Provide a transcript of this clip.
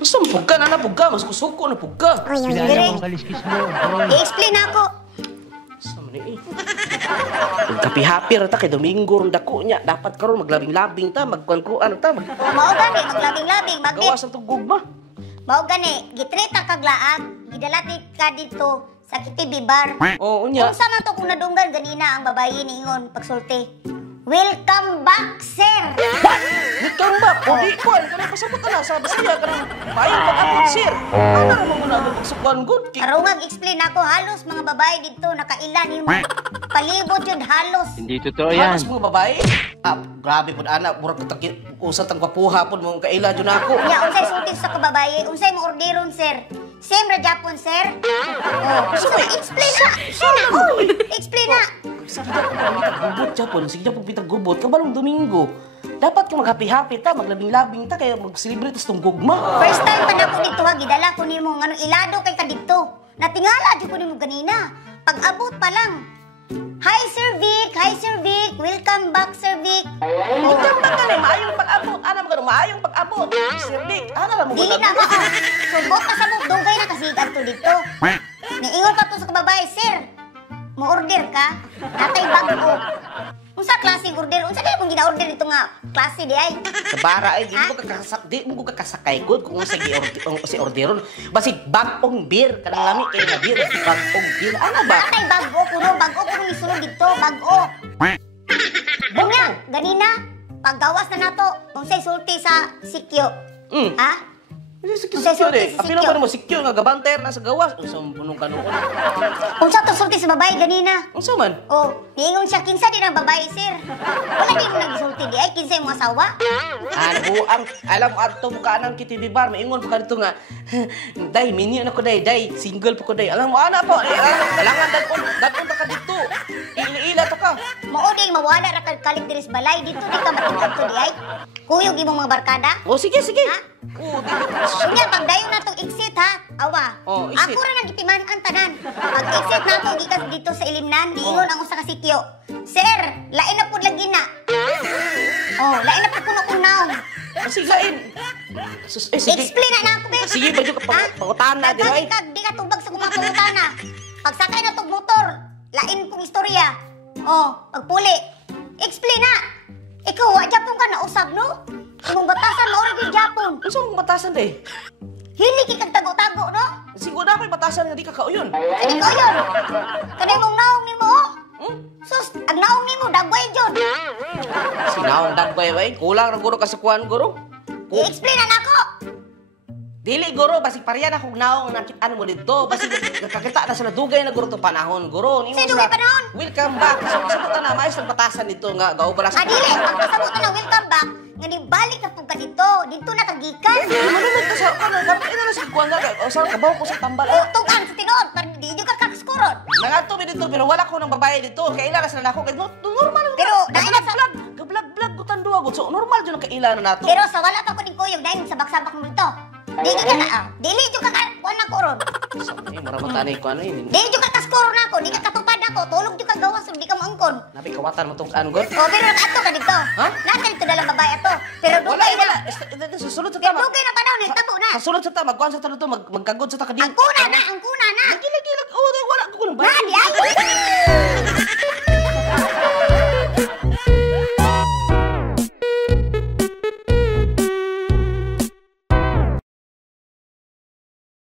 Gusto mo pugka na pugka, mas kusuko na pugka. Pinala mo kaliskis mo. I-explain ako. Sa mani eh. Kapi-happy rata kay Domingo ron dako nya. Dapat karon maglabing-labing ta, magkuan-kuan ta. Mao gani, maglabing-labing, magbit. Gawas ang tugugma. Mao gani, gitreta kag laag, gidalati ka dito sa Kitibi Bar. Oo, unya. Kung sama to kung nadunggan ganina ang babae niingon pagsulti. Welcome back, sir! Welcome back! O di ko, kanang pasabot na sa Bisaya, kanang bayang pag-abot, sir. Ano naman mo na pagsukuan good? Karungag explain ako, halos mga babae dito nakailan yung palibot yun, halos. Hindi totoo yan. Halos mga babae? Ah, grabe po, anak. Murag usat ang kapuha po, mong kaila dyan ako. Ya, unsay sulti sa kababae, unsay mo orderon, sir. Same ra Japon, sir. Oh, so, explain na. Explain na. Sige na po pitag gubot, Japon. Sige na po pitag gubot. Kabalong Domingo. Dapat ka mag-happy-happy ta, maglabing-labing ta, kaya mag-celebrate sa itong gugma. First time pa na ko dito ha, gidala ko nimo ngano ilado kay ka dito. Natingala di ko nimo ganina. Pag-abot pa lang. Hi Sir Vic, welcome back Sir Vic. Welcome back ka na, maayong pag-abot. Ano mo maayong pag-abot. Sir Vic, ano lang mo Dili na ba? Subot na sa mo, dugay na kasigan to dito. Niingon pa to sa kababae, Sir. Mo-order ka? Natay bago. Unsa klaseng order? Unsa kaya kung gina-order dito nga klase di ay? Sa bara ay, di mo ko kakasakay good kung si orderon. Basi bagong beer, kanang lami kay na beer, bagong beer. Ano ba? Natay bago kuno isulod dito, bago. Bunya, ganina, paggawas na nato, unsay sulti sa sikyo. Ha? Sikyo de. Apilo pa mo sikyo nga gabanter na sa gawas. Unsa mo punong kanuon? Unsa to sulti sa babae ganina? Unsa man? Oh, niingon siya kinsa din ang babae, sir. Wala din mo nagsulti di ay kinsa imong asawa. Ano ang alam mo adto mo kanang Kitibi Bar maingon pa kadto nga. Day minyo na ko day, single pa ko day. Alam mo ana po, dalangan dagkon ta ka dito. Ila to ka. Mao ding mawala ra kag kaligteris balay dito di ka matingkad to di ay. Kuyog imong mga barkada. Oh sige. Ha? Oh, Unya pagdayon natong exit ha. Awa. Oh, exit. Ako ra nagitiman ang tanan. Pag exit nato gikas dito sa Ilimnan, diingon ang usa ka sitio. Sir, lain na pud lagi na. Oh, lain na pud kuno kung naong. sige lain. Sige. Explain na ako, be. Sige, badyo ka pangutana di ay. Di ka tubag sa mga pangutana. Pagsakay na tog motor, lain pong istorya. Oh, pagpuli. Explain na. Ikaw, wa Japon ka na usab, no? Imong batasan mo rin yung Japon. Unsa mong batasan day? Hili kikag tago-tago, no? Siguro na ko'y batasan nga di ka kauyon. Kani ko yun. Kani mong naong nimo, oh. Sus, ang naong nimo, dagway dyan. Sinaong dagbay bay, kulang ra guro kasukuan guro. I-explain na nako. Dili guro, basi pareha na kung naong nakitaan mo dito. Basi nakakita na sila dugay na guro to panahon guro. Sa dugay panahon? Welcome back. Sabot na maayos ang batasan dito nga gaubras. Adili, ang pasabot na welcome back. Nga di balik na po ka dito. Dito na kagikan. Ano naman ka sa ina na sa kuan nga o sa kabaw ko sa tambal. O, tugan sa tinuod. Di nyo ka kakaskurot. Nangato mi dito pero wala ko ng babae dito. Kaila na sila nako kay normal. Pero dahil na sa... Gablag gutan duwa gud. So normal jud ang kaila na nato. Pero sa wala pa ko ni Kuyog dahil sabak-sabak mo dito. Dili ka na, dili jo ka kuan na kuron. Maramatani ko ano yun. Dili jo ka kaskuro na ako, di ka katupad ako, tulog jo ka gawas, di ka maangkon. Nabi kawatan mo tong ano gud. O pero ato ka dito. Ha? Nasa dito dalang babae ato. Pero dugay na. Susunod sa Pero tama. dugay na pa daw ni tabo na. Kasunod sa ta magkuan sa to magkagod sa ta kadin. Ang kuna na. Gilag. Oh, wala ko ng Na, di ay.